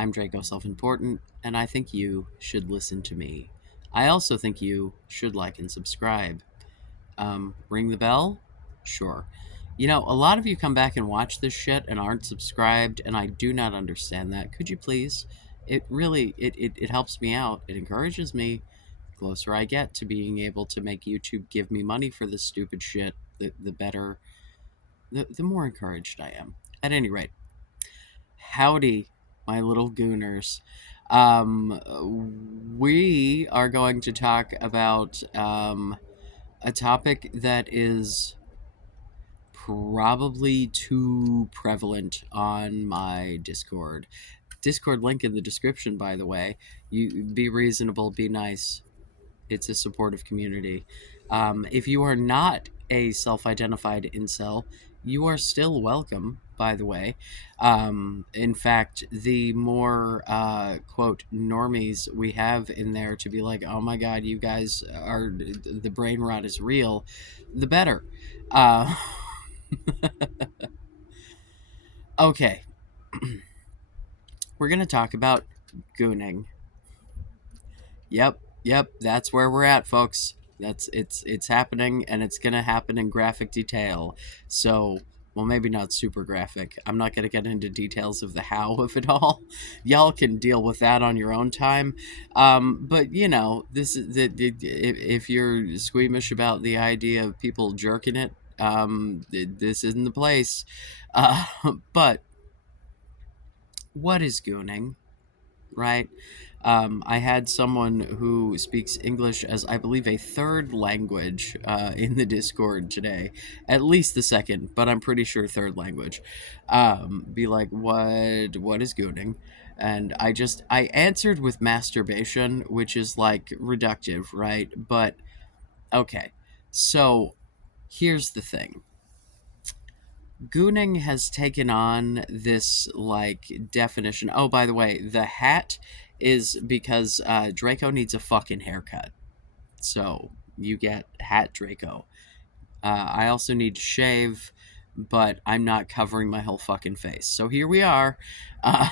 I'm Draco Self-Important, and I think you should listen to me. I also think you should like and subscribe. Ring the bell? Sure. You know, a lot of you come back and watch this shit and aren't subscribed, and I do not understand that. Could you please? It really, it helps me out. It encourages me. The closer I get to being able to make YouTube give me money for this stupid shit, the better, the more encouraged I am. At any rate, howdy, my little gooners. We are going to talk about a topic that is probably too prevalent on my Discord. Discord link in the description, by the way. You be reasonable, be nice. It's a supportive community. If you are not a self-identified incel, you are still welcome, by the way. In fact, the more quote normies we have in there to be like, oh my god, you guys are, the brain rot is real, the better. uh, okay. We're gonna talk about gooning. Yep, that's where we're at, folks. It's happening, and it's gonna happen in graphic detail. So, well, maybe not super graphic. I'm not gonna get into details of the how of it all. Y'all can deal with that on your own time. But you know, this is if you're squeamish about the idea of people jerking it, this isn't the place. Uh, but what is gooning? Right? I had someone who speaks English as, I believe, a third language in the Discord today, at least the second, but I'm pretty sure third language. Be like, what is gooning? And I answered with masturbation, which is like reductive, right? But okay, so here's the thing. Gooning has taken on this like definition. Oh, by the way, the hat is because Draco needs a fucking haircut. So you get hat Draco. I also need to shave, but I'm not covering my whole fucking face. So here we are. Uh,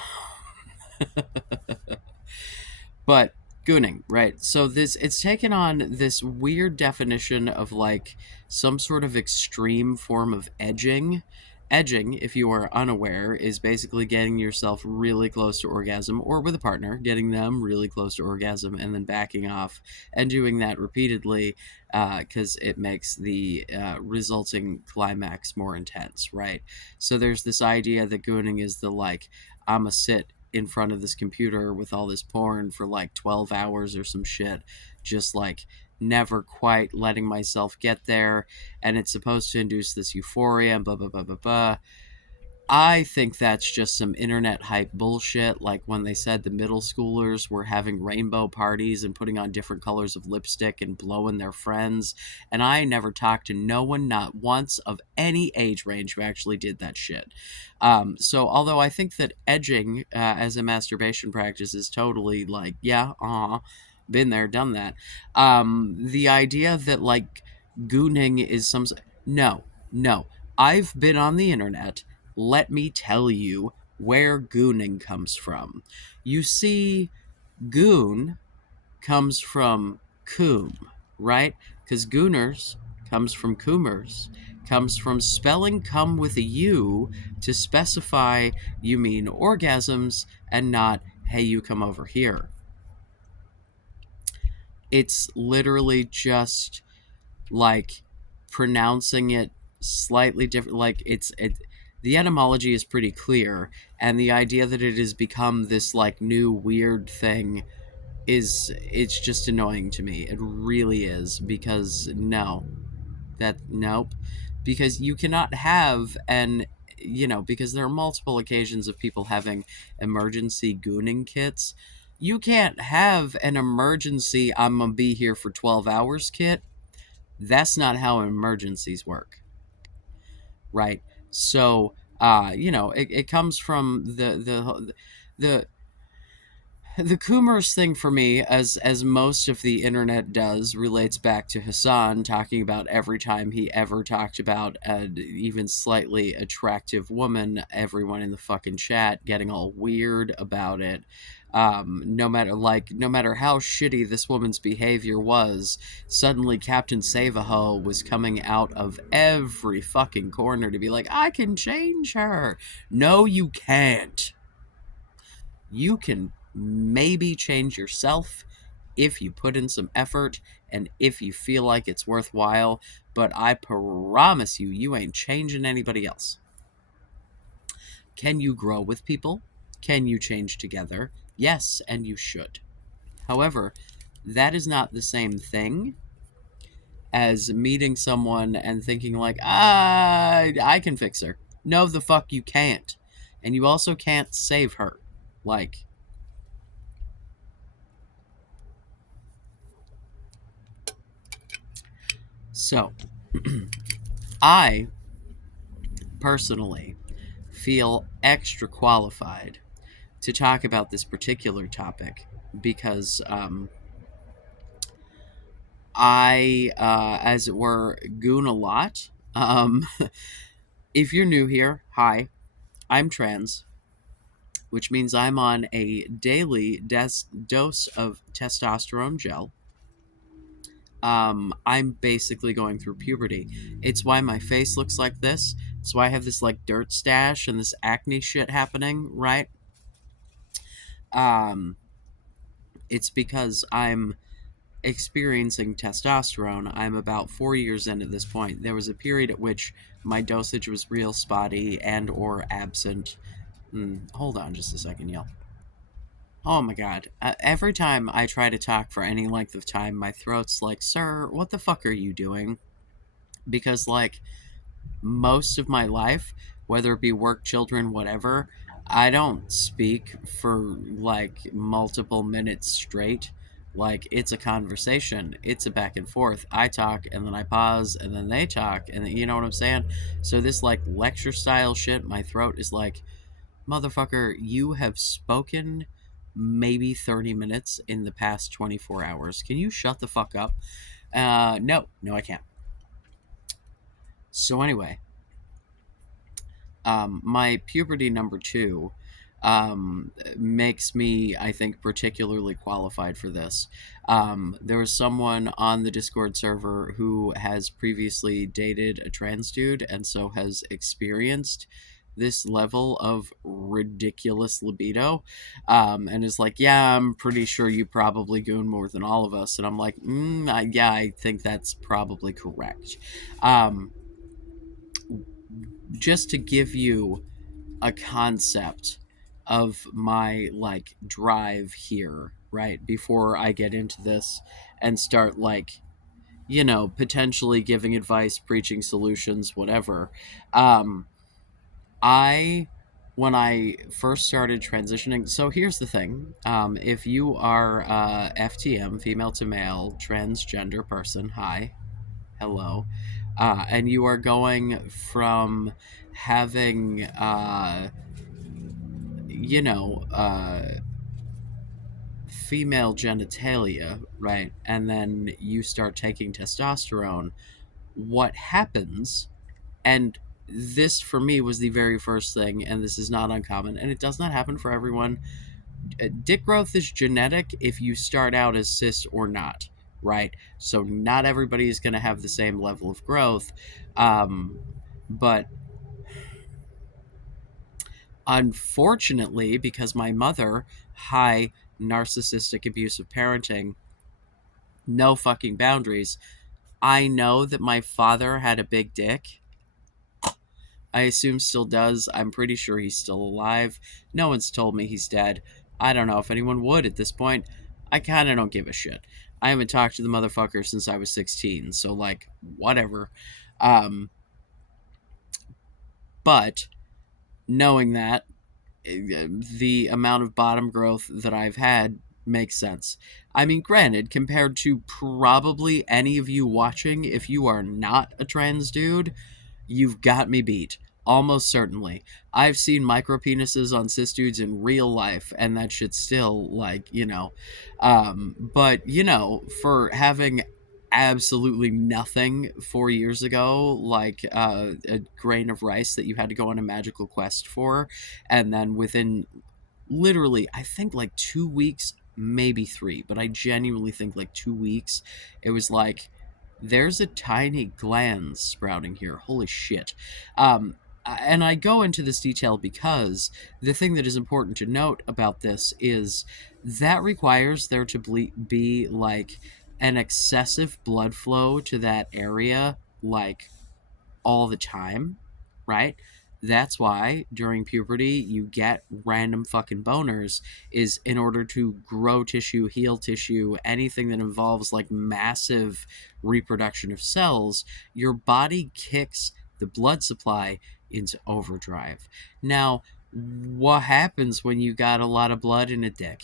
but gooning, right? So this it's taken on this weird definition of like some sort of extreme form of edging. Edging, if you are unaware, is basically getting yourself really close to orgasm, or with a partner, getting them really close to orgasm and then backing off and doing that repeatedly because it makes the resulting climax more intense, right? So there's this idea that gooning is the like, I'm a sit in front of this computer with all this porn for like 12 hours or some shit, just like never quite letting myself get there, and it's supposed to induce this euphoria and blah blah blah blah blah. I think that's just some internet hype bullshit, like when they said the middle schoolers were having rainbow parties and putting on different colors of lipstick and blowing their friends. And I never talked to no one, not once, of any age range who actually did that shit. So, although I think that edging as a masturbation practice is totally like, yeah, been there, done that. The idea that like gooning is some. No, no. I've been on the internet. Let me tell you where gooning comes from. You see, goon comes from coom, right? Because gooners comes from coomers, comes from spelling come with a U to specify you mean orgasms and not, hey, you come over here. It's literally just like pronouncing it slightly different. Like the etymology is pretty clear, and the idea that it has become this like new weird thing is, it's just annoying to me. It really is, because nope, because you cannot have an, because there are multiple occasions of people having emergency gooning kits. You can't have an emergency I'm gonna be here for 12 hours kit. That's not how emergencies work, right? So it comes from the The Coomers thing for me, as most of the internet does, relates back to Hassan talking about every time he ever talked about an even slightly attractive woman, everyone in the fucking chat getting all weird about it. No matter how shitty this woman's behavior was, suddenly Captain Save-A-Ho was coming out of every fucking corner to be like, I can change her. No, you can't. You can maybe change yourself if you put in some effort and if you feel like it's worthwhile, but I promise you, you ain't changing anybody else. Can you grow with people? Can you change together? Yes, and you should. However, that is not the same thing as meeting someone and thinking like, I can fix her. No, the fuck you can't. And you also can't save her. Like, so I personally feel extra qualified to talk about this particular topic because I, as it were, goon a lot. If you're new here, hi, I'm trans, which means I'm on a daily dose of testosterone gel. I'm basically going through puberty. It's why my face looks like this. It's why I have this like dirt stash and this acne shit happening, right? Um, it's because I'm experiencing testosterone. I'm about 4 years into this point. There was a period at which my dosage was real spotty and or absent. Hold on just a second, y'all. Oh my god. Every time I try to talk for any length of time, my throat's like, sir, what the fuck are you doing? Because, like, most of my life, whether it be work, children, whatever, I don't speak for like multiple minutes straight. Like, it's a conversation, it's a back and forth. I talk and then I pause and then they talk, and you know what I'm saying? So, this like lecture style shit, my throat is like, motherfucker, you have spoken maybe 30 minutes in the past 24 hours. Can you shut the fuck up? No, I can't. So, anyway, my puberty number two makes me, I think, particularly qualified for this. There was someone on the Discord server who has previously dated a trans dude and so has experienced this level of ridiculous libido, and is like, yeah, I'm pretty sure you probably goon more than all of us. And I'm like, yeah, I think that's probably correct. Um, just to give you a concept of my like drive here, right, before I get into this and start like, potentially giving advice, preaching solutions, whatever. Um i when I first started transitioning, so here's the thing. If you are FTM, female to male, transgender person, hi, hello, and you are going from having you know, female genitalia, right? And then you start taking testosterone. What happens, and this for me was the very first thing, and this is not uncommon, and it does not happen for everyone. Dick growth is genetic if you start out as cis or not, right? So not everybody is going to have the same level of growth. But unfortunately, because my mother, high narcissistic abusive parenting, no fucking boundaries, I know that my father had a big dick. I assume still does. I'm pretty sure he's still alive. No one's told me he's dead. I don't know if anyone would at this point. I kind of don't give a shit. I haven't talked to the motherfucker since I was 16, so, like, whatever. Um, but knowing that, the amount of bottom growth that I've had makes sense. I mean, granted, compared to probably any of you watching, if you are not a trans dude, you've got me beat. Almost certainly. I've seen micro penises on cis dudes in real life, and that shit's still like, but for having absolutely nothing 4 years ago, like a grain of rice that you had to go on a magical quest for, and then within literally, I think like 2 weeks, maybe three, but I genuinely think like 2 weeks, it was like, there's a tiny gland sprouting here. Holy shit. And I go into this detail because the thing that is important to note about this is that requires there to be like an excessive blood flow to that area, like all the time, right? That's why during puberty you get random fucking boners, is in order to grow tissue, heal tissue, anything that involves like massive reproduction of cells, your body kicks the blood supply into overdrive. Now, what happens when you got a lot of blood in a dick?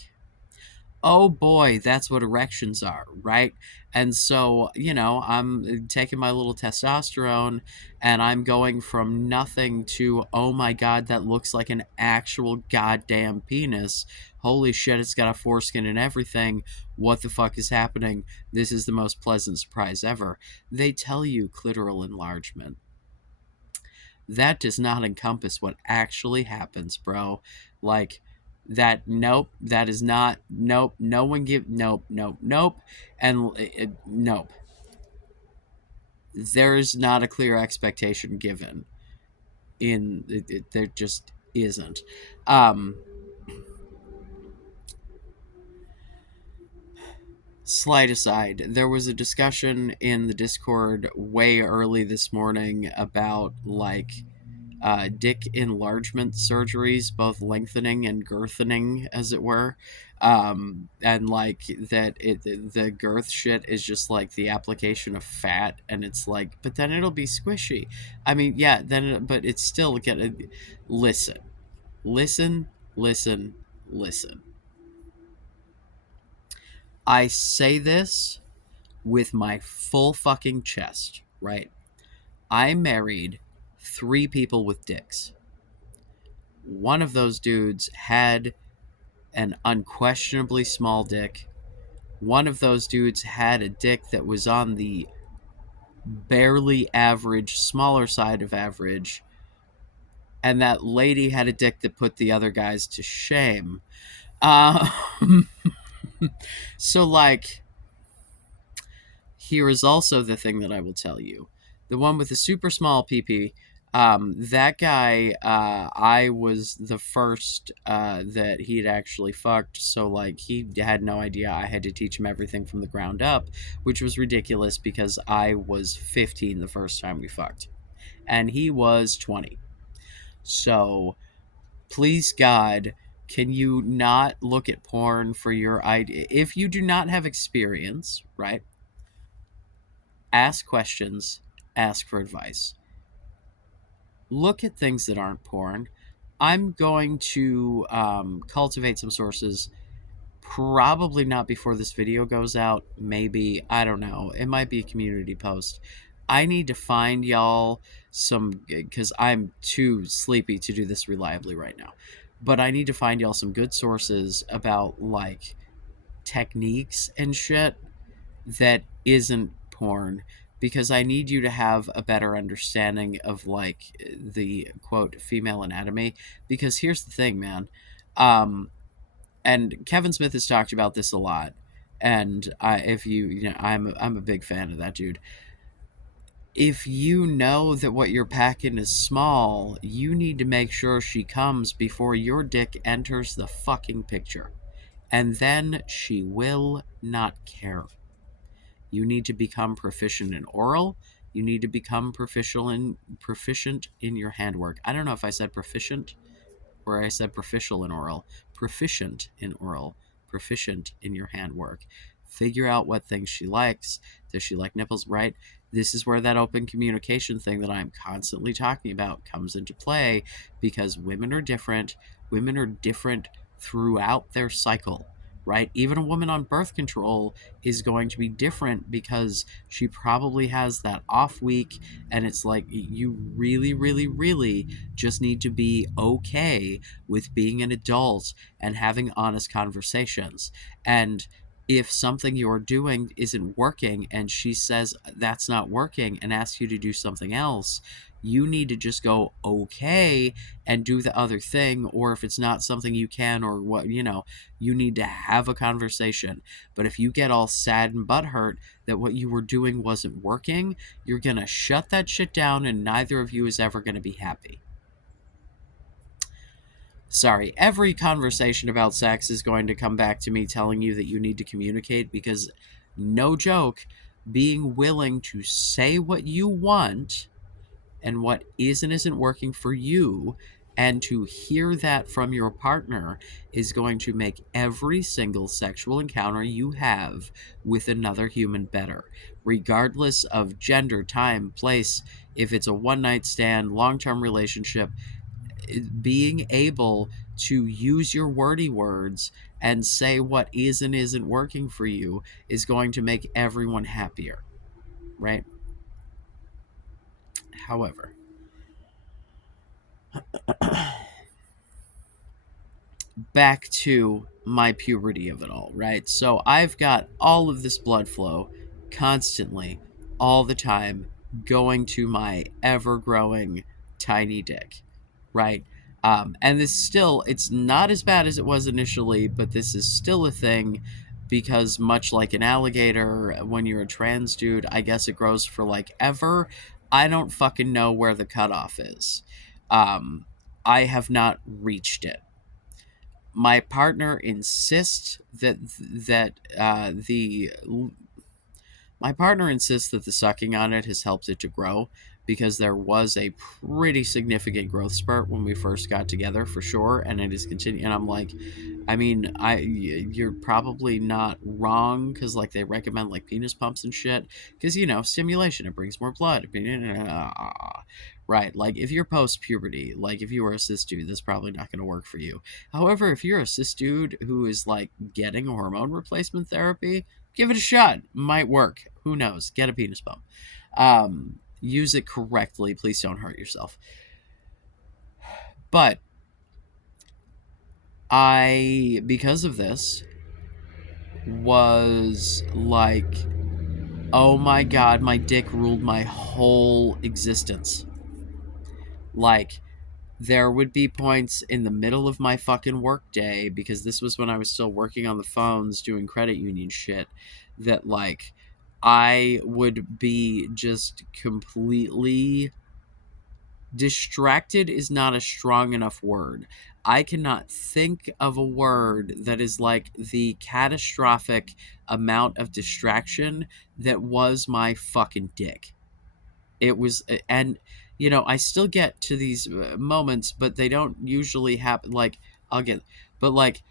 Oh boy, that's what erections are, right? And so, I'm taking my little testosterone and I'm going from nothing to, oh my God, that looks like an actual goddamn penis. Holy shit, it's got a foreskin and everything. What the fuck is happening? This is the most pleasant surprise ever. They tell you clitoral enlargement. That does not encompass what actually happens, bro. Like, that, nope, that is not, nope, no one give, nope, nope, nope, and nope. There is not a clear expectation given in there just isn't. um Slight aside, there was a discussion in the Discord way early this morning about like dick enlargement surgeries, both lengthening and girthening, as it were. And like that, the girth shit is just like the application of fat, and it's like, but then it'll be squishy. I mean, yeah, but it's still listen, listen, listen, listen. I say this with my full fucking chest, right? I married 3 people with dicks. One of those dudes had an unquestionably small dick. One of those dudes had a dick that was on the barely average, smaller side of average. And that lady had a dick that put the other guys to shame. Um, so, like, here is also the thing that I will tell you. The one with the super small PP, that guy, I was the first that he'd actually fucked. So, like, he had no idea I had to teach him everything from the ground up, which was ridiculous because I was 15 the first time we fucked. And he was 20. So, please, God, can you not look at porn for your idea? If you do not have experience, right? Ask questions, ask for advice. Look at things that aren't porn. I'm going to cultivate some sources, probably not before this video goes out. Maybe, I don't know. It might be a community post. I need to find y'all some, because I'm too sleepy to do this reliably right now. But I need to find y'all some good sources about, like, techniques and shit that isn't porn, because I need you to have a better understanding of like the quote female anatomy. Because here's the thing, man. And Kevin Smith has talked about this a lot, and if I'm a big fan of that dude. If you know that what you're packing is small, you need to make sure she comes before your dick enters the fucking picture, and then she will not care. You need to become proficient in oral. You need to become proficient in your handwork. I don't know if I said proficient or I said proficient in oral. Proficient in oral. Proficient in your handwork. Figure out what things she likes. Does she like nipples? Right? This is where that open communication thing that I'm constantly talking about comes into play, because women are different. Women are different throughout their cycle. right? Even a woman on birth control is going to be different because she probably has that off week, and it's like you really, really, really just need to be okay with being an adult and having honest conversations. And if something you're doing isn't working and she says that's not working and asks you to do something else, you need to just go okay and do the other thing. Or if it's not something you can, or what, you need to have a conversation. But if you get all sad and butthurt that what you were doing wasn't working, you're gonna shut that shit down and neither of you is ever gonna be happy. Sorry, every conversation about sex is going to come back to me telling you that you need to communicate, because no joke, being willing to say what you want and what is and isn't working for you, and to hear that from your partner, is going to make every single sexual encounter you have with another human better, regardless of gender, time, place. If it's a one night stand, long term relationship, being able to use your wordy words and say what is and isn't working for you is going to make everyone happier, right? However, back to my puberty of it all, right? So I've got all of this blood flow constantly, all the time, going to my ever growing tiny dick, right? And this still, it's not as bad as it was initially, but this is still a thing because, much like an alligator, when you're a trans dude, I guess it grows for like ever. I don't fucking know where the cutoff is. Um, I have not reached it. My partner insists the my partner insists that the sucking on it has helped it to grow, because there was a pretty significant growth spurt when we first got together, for sure, and it is continuing. And I'm like, I mean, you're probably not wrong, because like they recommend like penis pumps and shit, because stimulation, it brings more blood. Right, like if you're post puberty, like if you were a cis dude, that's probably not going to work for you. However, if you're a cis dude who is like getting hormone replacement therapy, give it a shot. Might work. Who knows? Get a penis pump. Use it correctly. Please don't hurt yourself. But I, because of this, was like, oh my god, my dick ruled my whole existence. Like, there would be points in the middle of my fucking work day, because this was when I was still working on the phones doing credit union shit, that like I would be just completely distracted is not a strong enough word. I cannot think of a word that is like the catastrophic amount of distraction that was my fucking dick. It was, and I still get to these moments, but they don't usually happen. Like, I'll get, but like,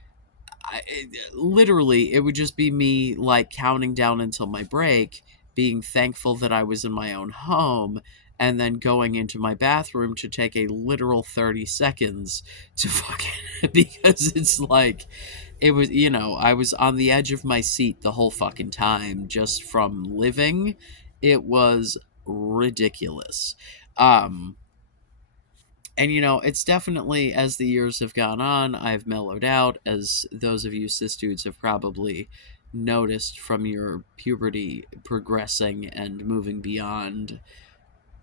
literally, it would just be me like counting down until my break, being thankful that I was in my own home, and then going into my bathroom to take a literal 30 seconds to fucking, because it's like, it was, I was on the edge of my seat the whole fucking time just from living. It was ridiculous. Um, and it's definitely, as the years have gone on, I've mellowed out, as those of you cis dudes have probably noticed from your puberty progressing and moving beyond,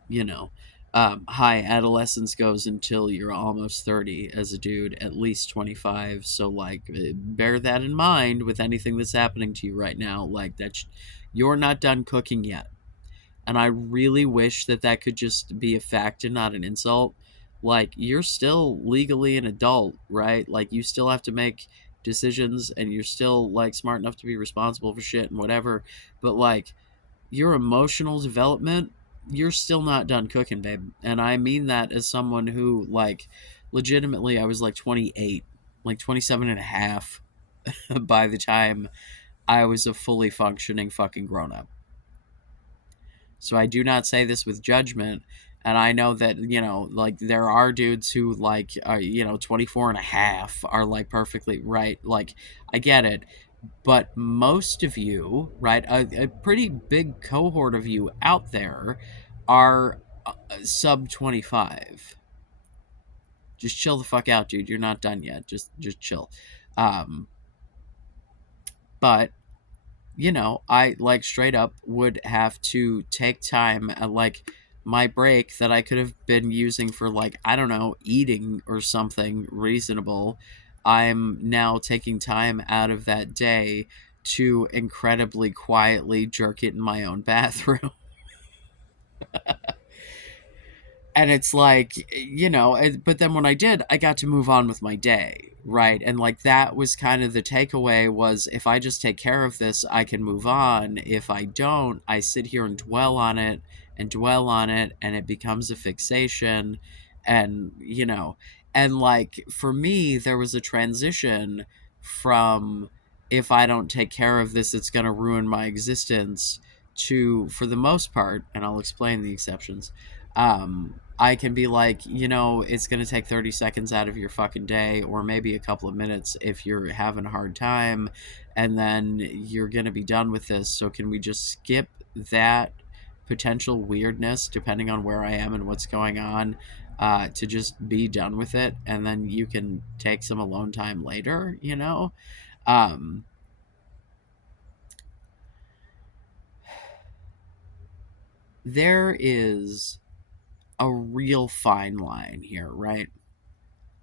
you know. High adolescence goes until you're almost 30 as a dude, at least 25. So, like, bear that in mind with anything that's happening to you right now. Like, you're not done cooking yet. And I really wish that that could just be a fact and not an insult. Like, you're still legally an adult, right? Like, you still have to make decisions, and you're still like smart enough to be responsible for shit and whatever. But like, your emotional development, you're still not done cooking, babe. And I mean that as someone who, like, legitimately, I was like 28, like 27 and a half by the time I was a fully functioning fucking grown up. So I do not say this with judgment. And I know that, like, there are dudes who, like, are, 24 and a half are, like, perfectly right. Like, I get it. But most of you, right, a pretty big cohort of you out there are sub 25. Just chill the fuck out, dude. You're not done yet. Just chill. Um, but I like straight up would have to take time at like my break that I could have been using for like, I don't know, eating or something reasonable. I'm now taking time out of that day to incredibly quietly jerk it in my own bathroom. And it's like, but then when I did, I got to move on with my day, right? And like that was kind of the takeaway, was if I just take care of this, I can move on. If I don't, I sit here and dwell on it and dwell on it, and it becomes a fixation. And and like for me, there was a transition from, if I don't take care of this, it's going to ruin my existence, to, for the most part, and I'll explain the exceptions, I can be like, it's going to take 30 seconds out of your fucking day, or maybe a couple of minutes if you're having a hard time, and then you're going to be done with this. So, can we just skip that potential weirdness, depending on where I am and what's going on, to just be done with it? And then you can take some alone time later, Um, there is a real fine line here, right?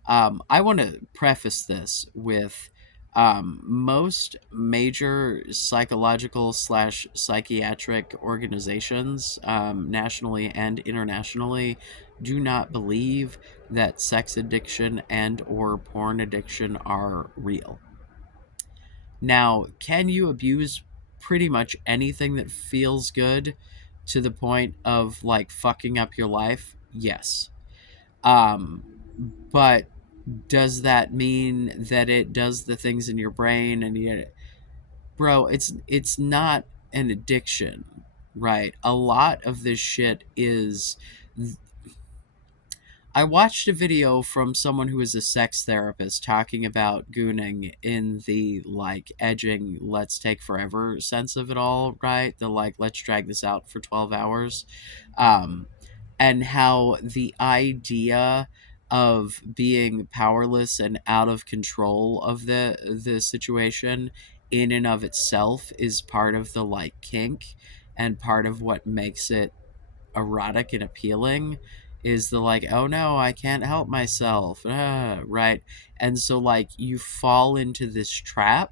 I want to preface this with, most major psychological slash psychiatric organizations, nationally and internationally, do not believe that sex addiction and or porn addiction are real. Now, can you abuse pretty much anything that feels good to the point of like fucking up your life? Yes. Um, but does that mean that it does the things in your brain? And yet, bro, it's not an addiction, right? A lot of this shit is, I watched a video from someone who is a sex therapist talking about gooning in the like edging, let's take forever sense of it all, right? The like, let's drag this out for 12 hours. Um, and how the idea of being powerless and out of control of the situation in and of itself is part of the like kink, and part of what makes it erotic and appealing, is the like, oh no, I can't help myself, right? And so like you fall into this trap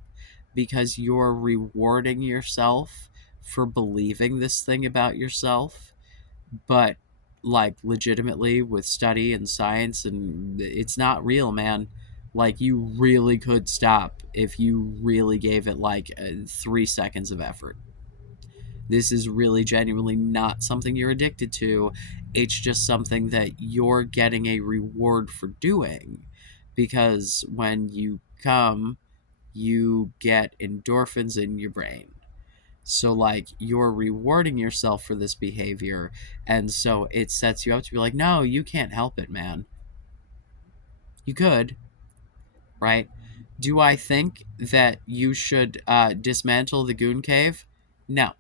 because you're rewarding yourself for believing this thing about yourself, but like legitimately with study and science, and it's not real, man. Like you really could stop if you really gave it like 3 seconds of effort. This is really genuinely not something you're addicted to. It's just something that you're getting a reward for doing, because when you come, you get endorphins in your brain. So, like, you're rewarding yourself for this behavior. And so it sets you up to be like, no, you can't help it, man. You could, right? Do I think that you should dismantle the Goon Cave? No.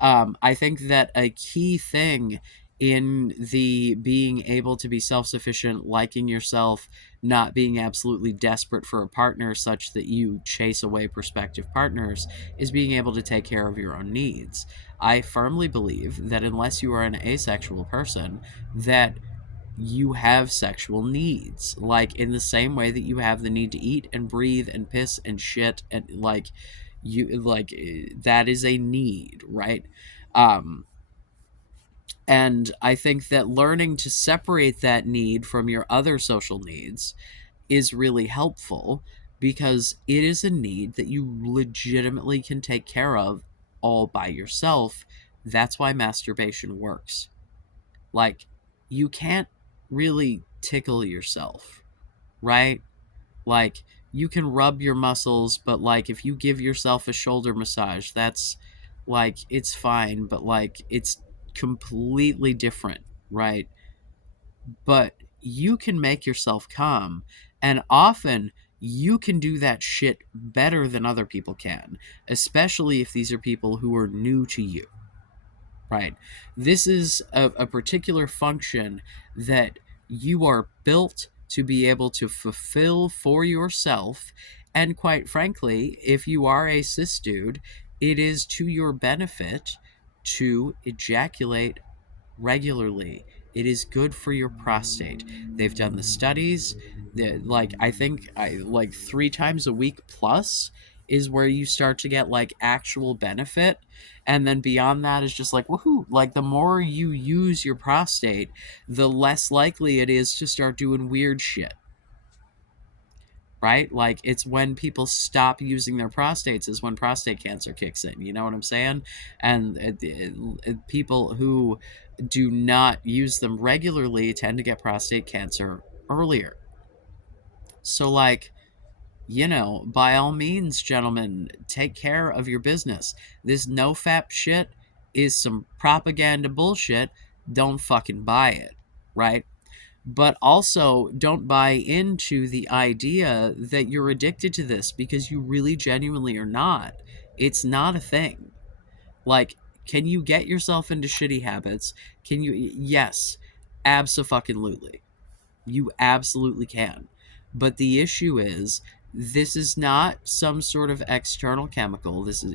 I think that a key thing in the being able to be self sufficient, liking yourself, not being absolutely desperate for a partner such that you chase away prospective partners, is being able to take care of your own needs. I firmly believe that unless you are an asexual person, that you have sexual needs, like in the same way that you have the need to eat and breathe and piss and shit, and like that is a need, right? um and I think that learning to separate that need from your other social needs is really helpful, because it is a need that you legitimately can take care of all by yourself. That's why masturbation works. Like, you can't really tickle yourself, right? Like, you can rub your muscles, but like if you give yourself a shoulder massage, that's like, it's fine, but like it's completely different, right? But you can make yourself come, and often you can do that shit better than other people can, especially if these are people who are new to you, right? This is a particular function that you are built to be able to fulfill for yourself. And quite frankly, if you are a cis dude, it is to your benefit to ejaculate regularly. It is good for your prostate. They've done the studies. Like I think like 3 times a week plus is where you start to get like actual benefit, and then beyond that is just like woohoo. Like the more you use your prostate, the less likely it is to start doing weird shit. Right? Like it's when people stop using their prostates is when prostate cancer kicks in. You know what I'm saying? And people who do not use them regularly tend to get prostate cancer earlier. So, like, by all means, gentlemen, take care of your business. This no fap shit is some propaganda bullshit. Don't fucking buy it, right? But also don't buy into the idea that you're addicted to this, because you really genuinely are not. It's not a thing. Like, can you get yourself into shitty habits? Can you? Yes, abso-fucking-lutely. You absolutely can. But the issue is, this is not some sort of external chemical. This is,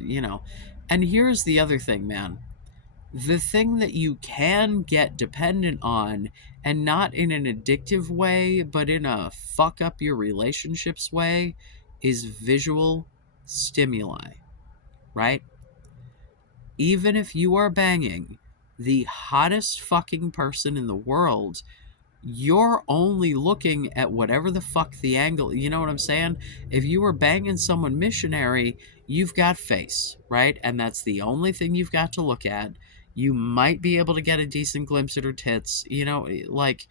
and here's the other thing, man. The thing that you can get dependent on, and not in an addictive way, but in a fuck up your relationships way, is visual stimuli, right? Even if you are banging the hottest fucking person in the world, you're only looking at whatever the fuck the angle, you know what I'm saying? If you were banging someone missionary, you've got face, right? And that's the only thing you've got to look at. You might be able to get a decent glimpse at her tits, like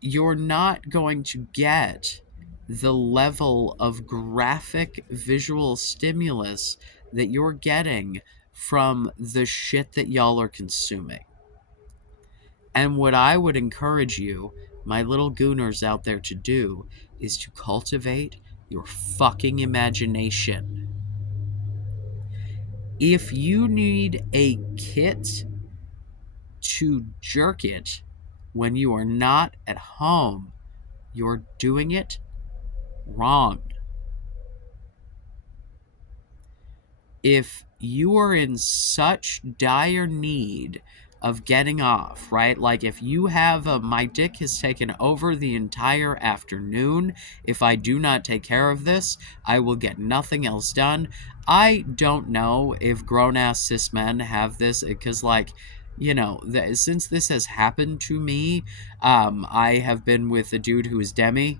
you're not going to get the level of graphic visual stimulus that you're getting from the shit that y'all are consuming. And what I would encourage you, my little gooners out there, to do is to cultivate your fucking imagination. If you need a kit to jerk it when you are not at home, you're doing it wrong. If you are in such dire need of getting off, right? Like if you have my dick has taken over the entire afternoon. If I do not take care of this, I will get nothing else done. I don't know if grown-ass cis men have this, because like, since this has happened to me, I have been with a dude who is demi.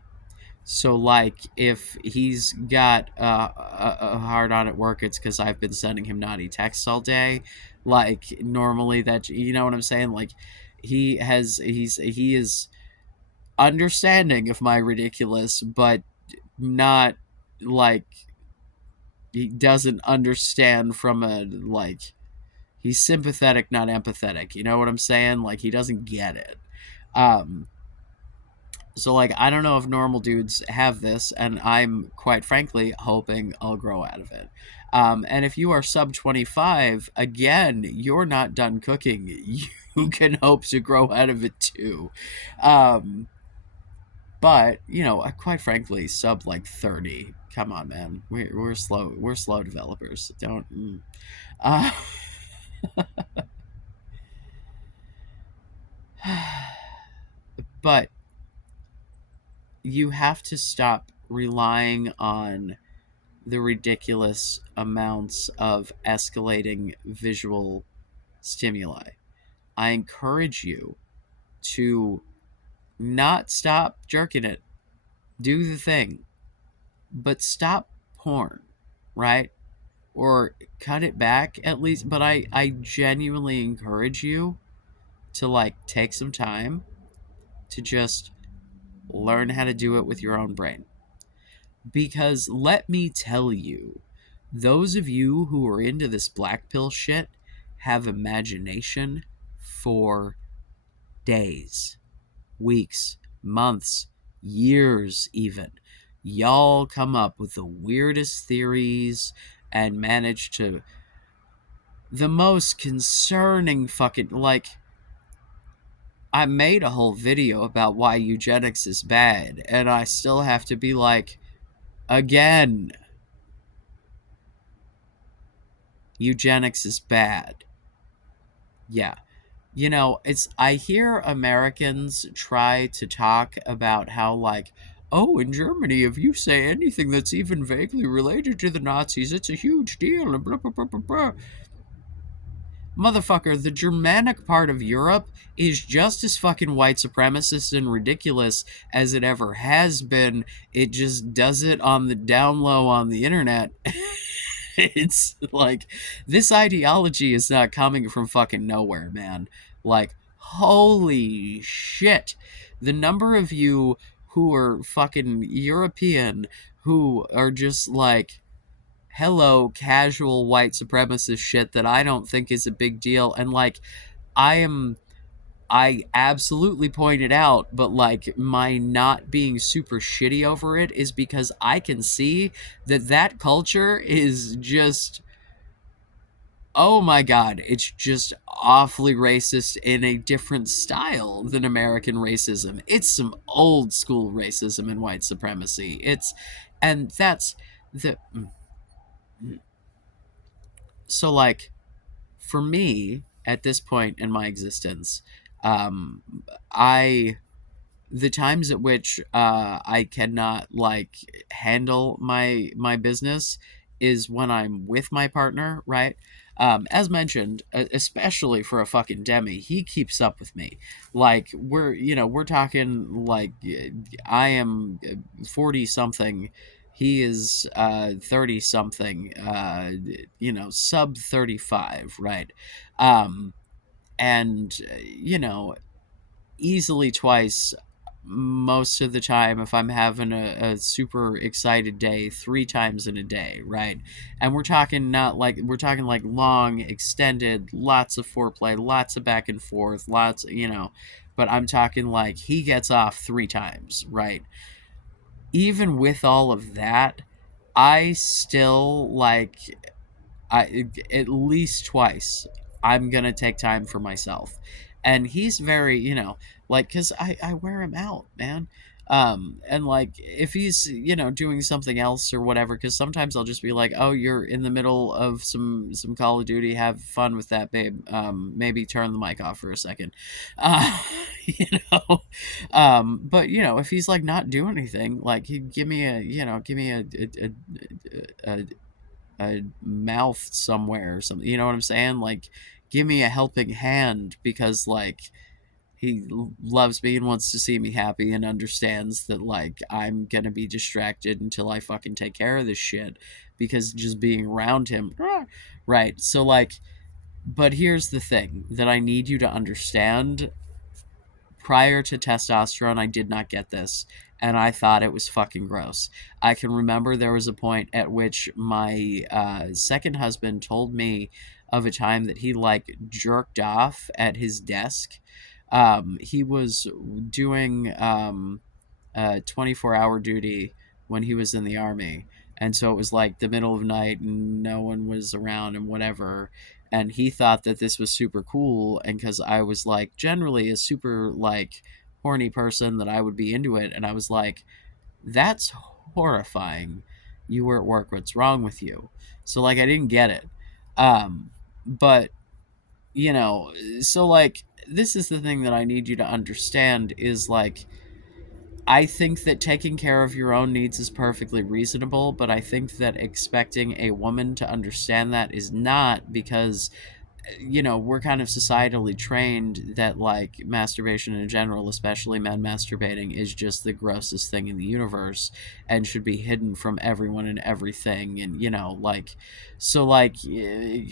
So, like, if he's got a hard on at work, it's because I've been sending him naughty texts all day. Like, normally that, you know what I'm saying? Like, he is understanding of my ridiculous, but not, like, he doesn't understand from a, like, he's sympathetic, not empathetic. You know what I'm saying? Like, he doesn't get it. Um, So, like, I don't know if normal dudes have this, and I'm quite frankly hoping I'll grow out of it. And if you are sub 25, again, you're not done cooking. You can hope to grow out of it too. Um, but, quite frankly, sub like 30. Come on, man. We're slow. We're slow developers. Don't. Uh, but you have to stop relying on the ridiculous amounts of escalating visual stimuli. I encourage you to not stop jerking it. Do the thing. But stop porn, right? Or cut it back at least. But I genuinely encourage you to like take some time to just learn how to do it with your own brain. Because let me tell you, those of you who are into this black pill shit have imagination for days, weeks, months, years, even. y'all come up with the weirdest theories and manage to the most concerning fucking like I made a whole video about why eugenics is bad, and I still have to be like, again, eugenics is bad. Yeah. You know, it's I hear Americans try to talk about how like, oh, in Germany, if you say anything that's even vaguely related to the Nazis, it's a huge deal and blah blah blah blah blah. Motherfucker, the Germanic part of Europe is just as fucking white supremacist and ridiculous as it ever has been. It just does it on the down low on the internet. It's like this ideology is not coming from fucking nowhere, man. Like, holy shit. The number of you who are fucking European who are just like, hello, casual white supremacist shit that I don't think is a big deal. And like, I am. I absolutely pointed out, but like my not being super shitty over it is because I can see that that culture is just, oh my god, it's just awfully racist in a different style than American racism. It's some old school racism and white supremacy. And that's the. So, like, for me, at this point in my existence, um, I the times at which I cannot like handle my business is when I'm with my partner, right? As mentioned, especially for a fucking demi, he keeps up with me. Like we're talking like I am 40 something. He is 30 something, sub 35, right? Um, and, easily twice most of the time if I'm having a super excited day, three times in a day, right? And we're talking like long extended, lots of foreplay, lots of back and forth, but I'm talking like he gets off three times, right? Even with all of that, I still like at least twice I'm gonna take time for myself. And he's very, like, because I wear him out, man. And like if he's doing something else or whatever, because sometimes I'll just be like, oh, you're in the middle of some Call of Duty, have fun with that, babe. Maybe turn the mic off for a second. uh, you know but if he's like not doing anything, like he'd give me a a mouth somewhere or something. You know what I'm saying? Like, give me a helping hand because, like, he loves me and wants to see me happy and understands that, like, I'm gonna be distracted until I fucking take care of this shit because just being around him. Right. So, like, but here's the thing that I need you to understand. Prior to testosterone, I did not get this, and I thought it was fucking gross. I can remember there was a point at which my second husband told me of a time that he like jerked off at his desk. He was doing 24-hour duty when he was in the army. And so it was like the middle of night and no one was around and whatever. And he thought that this was super cool. And because I was like generally a super like horny person that I would be into it. And I was like, that's horrifying. You were at work. What's wrong with you? So like I didn't get it. But, so like this is the thing that I need you to understand is like, I think that taking care of your own needs is perfectly reasonable, but I think that expecting a woman to understand that is not because we're kind of societally trained that like masturbation in general, especially men masturbating, is just the grossest thing in the universe and should be hidden from everyone and everything. And like, so like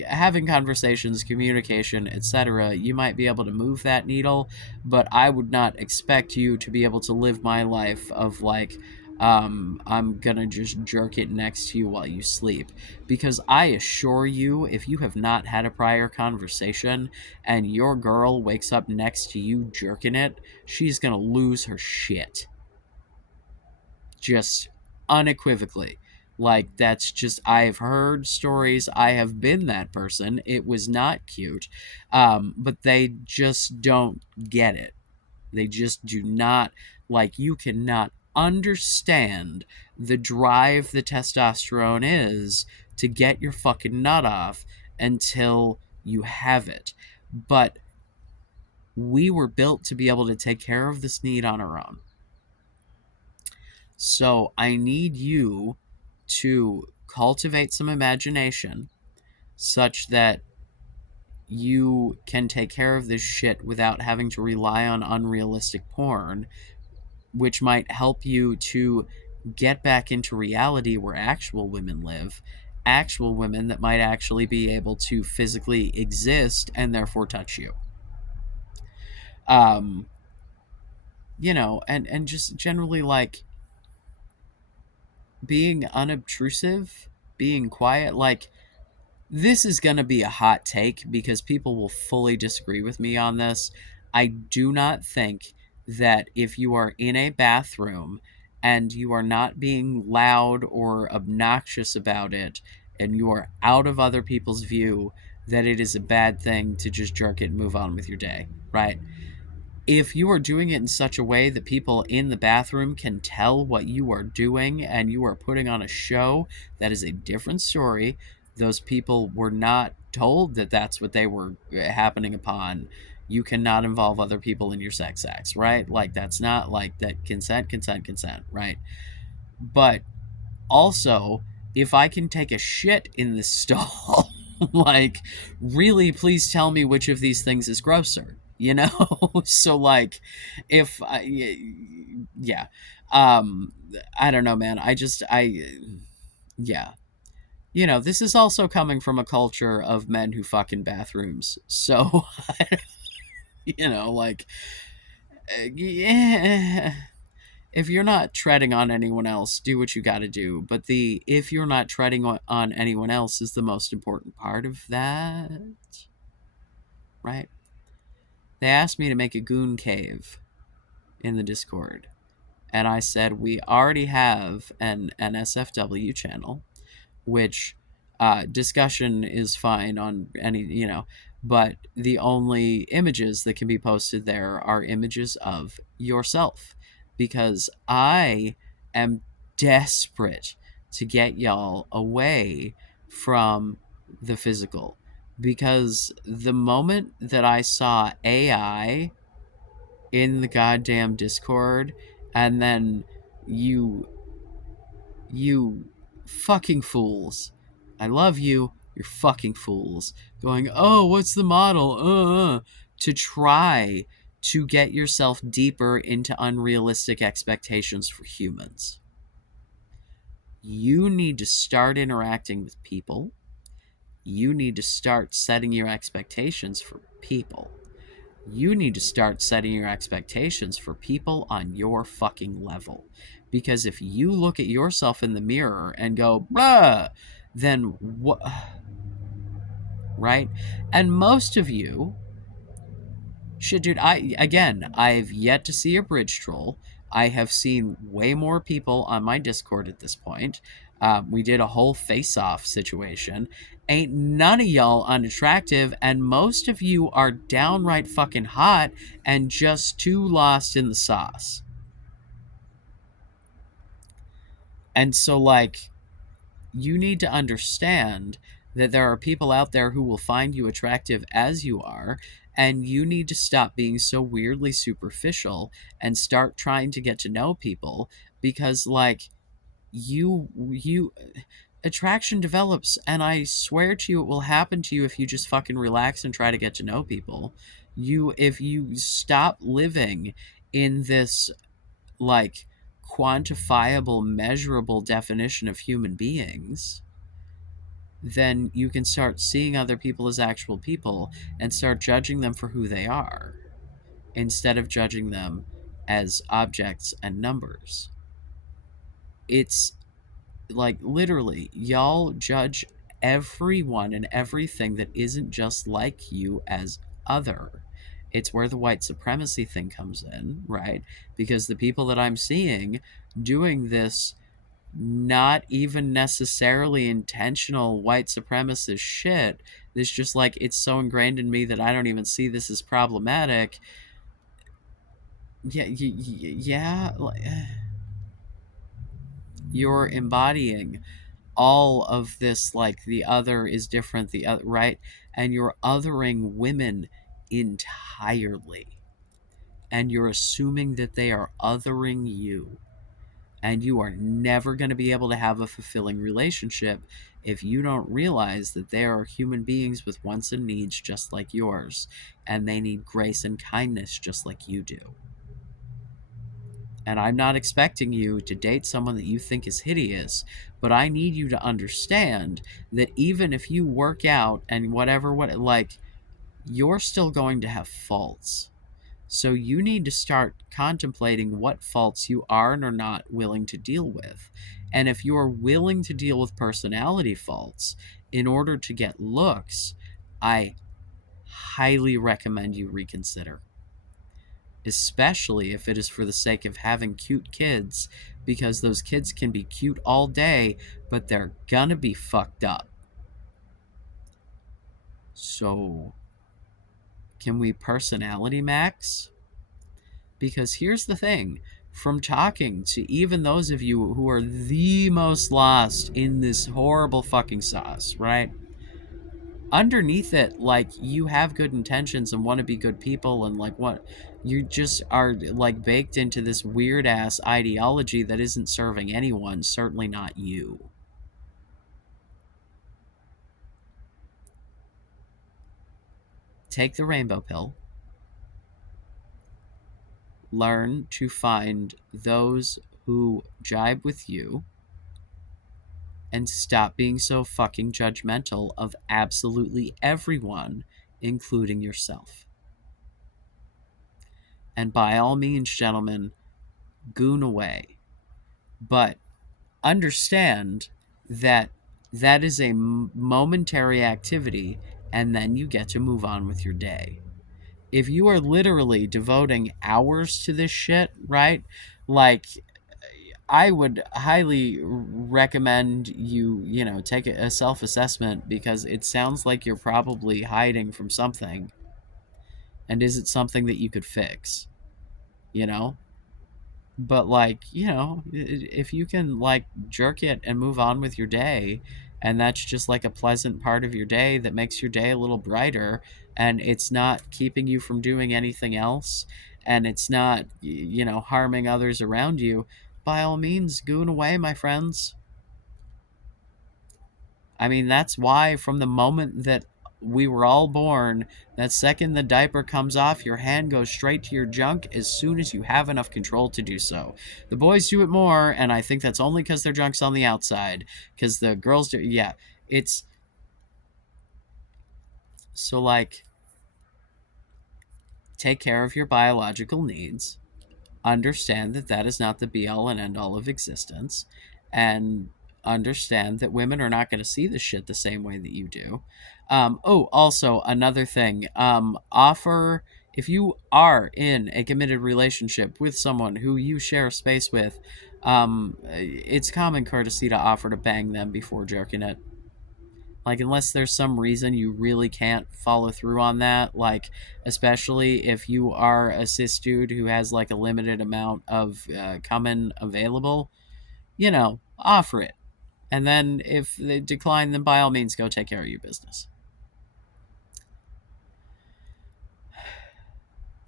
having conversations, communication, etc., you might be able to move that needle, but I would not expect you to be able to live my life of like, I'm gonna just jerk it next to you while you sleep. Because I assure you, if you have not had a prior conversation and your girl wakes up next to you jerking it, she's gonna lose her shit. Just unequivocally. Like, that's just, I've heard stories, I have been that person. It was not cute. But they just don't get it. They just do not, like, you cannot understand the drive the testosterone is to get your fucking nut off until you have it. But we were built to be able to take care of this need on our own. So I need you to cultivate some imagination such that you can take care of this shit without having to rely on unrealistic porn, which might help you to get back into reality where actual women live, actual women that might actually be able to physically exist and therefore touch you. Um, and just generally, like, being unobtrusive, being quiet. Like, this is going to be a hot take because people will fully disagree with me on this. I do not think that if you are in a bathroom and you are not being loud or obnoxious about it and you are out of other people's view, that it is a bad thing to just jerk it and move on with your day, right? If you are doing it in such a way that people in the bathroom can tell what you are doing and you are putting on a show, that is a different story. Those people were not told that that's what they were happening upon. You cannot involve other people in your sex acts, right? Like, that's not like that. Consent, right? But also, if I can take a shit in this stall, like, really, please tell me which of these things is grosser, you know? So, like, if I, yeah, um, I don't know, man. Yeah. This is also coming from a culture of men who fuck in bathrooms. So, like, yeah. If you're not treading on anyone else, do what you got to do. But the if you're not treading on anyone else is the most important part of that, right? They asked me to make a goon cave in the Discord, and I said we already have an NSFW channel, which discussion is fine on any, but the only images that can be posted there are images of yourself, because I am desperate to get y'all away from the physical. Because the moment that I saw AI in the goddamn Discord, and then you you fucking fools. I love you. You're fucking fools. Going, oh, what's the model? To try to get yourself deeper into unrealistic expectations for humans. You need to start interacting with people. You need to start setting your expectations for people. You need to start setting your expectations for people on your fucking level. Because if you look at yourself in the mirror and go, bruh, then what? Right? And most of you should, dude. I've yet to see a bridge troll. I have seen way more people on my Discord at this point. We did a whole face-off situation. Ain't none of y'all unattractive, and most of you are downright fucking hot and just too lost in the sauce. And so, like, you need to understand that there are people out there who will find you attractive as you are, and you need to stop being so weirdly superficial and start trying to get to know people, because, like, you attraction develops, and I swear to you it will happen to you if you just fucking relax and try to get to know people. If you stop living in this, like, quantifiable, measurable definition of human beings, then you can start seeing other people as actual people and start judging them for who they are instead of judging them as objects and numbers. It's like, literally, y'all judge everyone and everything that isn't just like you as other. It's where the white supremacy thing comes in, right? Because the people that I'm seeing doing this not even necessarily intentional white supremacist shit. It's just like it's so ingrained in me that I don't even see this as problematic. Yeah, yeah, you're embodying all of this, like the other is different, the other, right? And you're othering women entirely, and you're assuming that they are othering you, and you are never going to be able to have a fulfilling relationship if you don't realize that they are human beings with wants and needs just like yours, and they need grace and kindness just like you do. And I'm not expecting you to date someone that you think is hideous, but I need you to understand that even if you work out and whatever, like, you're still going to have faults. So you need to start contemplating what faults you are and are not willing to deal with. And if you are willing to deal with personality faults in order to get looks, I highly recommend you reconsider, especially if it is for the sake of having cute kids, because those kids can be cute all day, but they're gonna be fucked up. So, can we personality max? Because here's the thing, from talking to even those of you who are the most lost in this horrible fucking sauce, right? Underneath it, like, you have good intentions and want to be good people, and like, what, you just are like baked into this weird ass ideology that isn't serving anyone, certainly not you. Take the rainbow pill, learn to find those who jibe with you, and stop being so fucking judgmental of absolutely everyone, including yourself. And by all means, gentlemen, goon away. But understand that that is a momentary activity, and then you get to move on with your day. If you are literally devoting hours to this shit, right? Like, I would highly recommend you, take a self assessment, because it sounds like you're probably hiding from something. And is it something that you could fix? You know? But, like, if you can, like, jerk it and move on with your day, and that's just like a pleasant part of your day that makes your day a little brighter, and it's not keeping you from doing anything else, and it's not, harming others around you, by all means, goon away, my friends. I mean, that's why from the moment that we were all born, that second the diaper comes off, your hand goes straight to your junk as soon as you have enough control to do so. The boys do it more, and I think that's only because their junk's on the outside. Because the girls do, yeah. It's so, like, take care of your biological needs. Understand that that is not the be all and end all of existence, and understand that women are not going to see the shit the same way that you do. Also, another thing, offer, if you are in a committed relationship with someone who you share space with, it's common courtesy to offer to bang them before jerking it. Like, unless there's some reason you really can't follow through on that, like, especially if you are a cis dude who has, like, a limited amount of coming available, offer it. And then if they decline, then by all means, go take care of your business.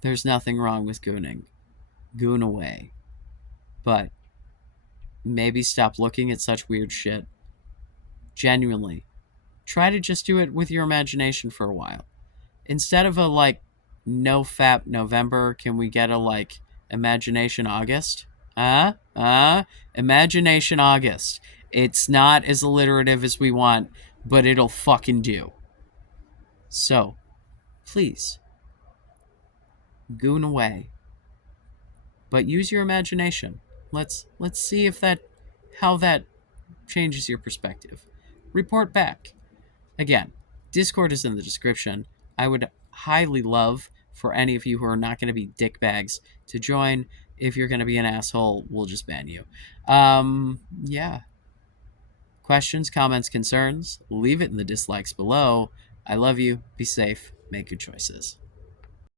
There's nothing wrong with gooning. Goon away. But maybe stop looking at such weird shit. Genuinely. Try to just do it with your imagination for a while. Instead of a, like, no fap November, can we get a, like, imagination August? Imagination August. It's not as alliterative as we want, but it'll fucking do. So, please, goon away. But use your imagination. Let's see if how that changes your perspective. Report back. Again, Discord is in the description. I would highly love for any of you who are not going to be dickbags to join. If you're going to be an asshole, we'll just ban you. Yeah. Questions, comments, concerns? Leave it in the dislikes below. I love you. Be safe. Make good choices.